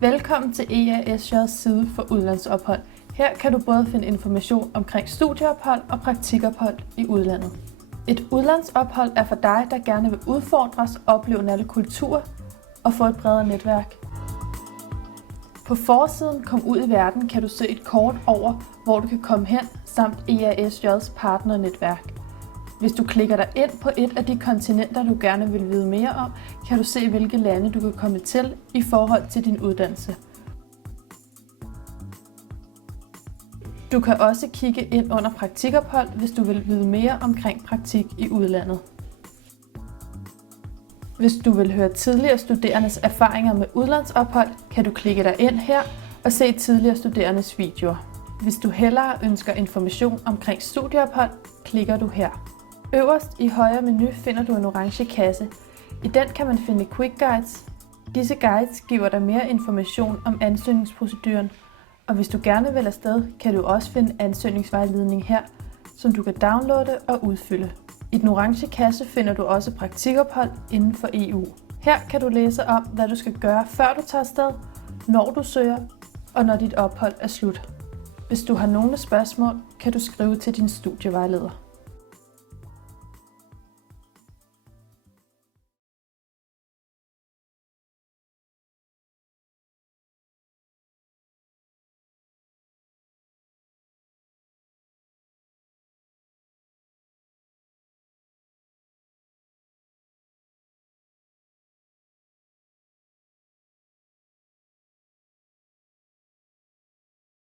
Velkommen til EASJ's side for udlandsophold. Her kan du både finde information omkring studieophold og praktikophold i udlandet. Et udlandsophold er for dig, der gerne vil udfordres, opleve en alle kulturer og få et bredere netværk. På forsiden Kom ud i verden kan du se et kort over, hvor du kan komme hen, samt EASJ's partnernetværk. Hvis du klikker dig ind på et af de kontinenter, du gerne vil vide mere om, kan du se, hvilke lande du kan komme til i forhold til din uddannelse. Du kan også kigge ind under praktikophold, hvis du vil vide mere omkring praktik i udlandet. Hvis du vil høre tidligere studerendes erfaringer med udlandsophold, kan du klikke dig ind her og se tidligere studerendes videoer. Hvis du hellere ønsker information omkring studieophold, klikker du her. Øverst i højre menu finder du en orange kasse. I den kan man finde quick guides. Disse guides giver dig mere information om ansøgningsproceduren, og hvis du gerne vil afsted, kan du også finde ansøgningsvejledning her, som du kan downloade og udfylde. I den orange kasse finder du også praktikophold inden for EU. Her kan du læse om, hvad du skal gøre, før du tager afsted, når du søger, og når dit ophold er slut. Hvis du har nogle spørgsmål, kan du skrive til din studievejleder.